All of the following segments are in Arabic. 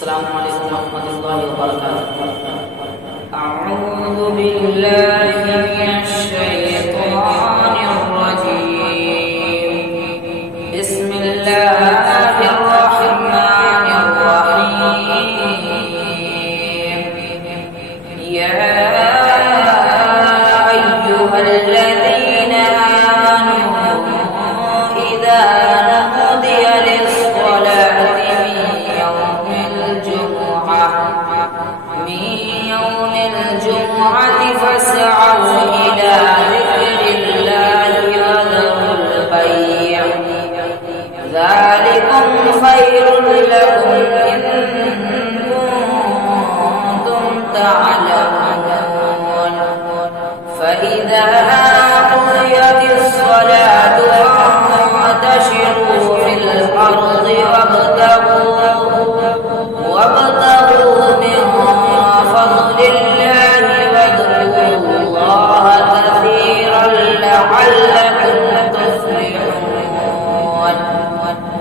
السلام عليكم ورحمة الله وبركاته. أعوذ بالله من الشيطان الرجيم. بسم الله الرحمن الرحيم. يا أيها الذين آمنوا إذا نودي للصلاة من يوم الجمعة فاسعوا إلى ذكر الله وذروا البيع ذلكم خير لكم إن كنتم تعلمون. فإذا قضيت الصلاة فانتشروا في الأرض وابتغوا من فضل الله واذكروا الله كثيرا لعلكم تفلحون.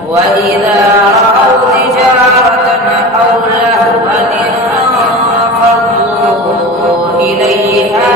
وإذا رأوا تجارة أو لهوا انفضوا إليها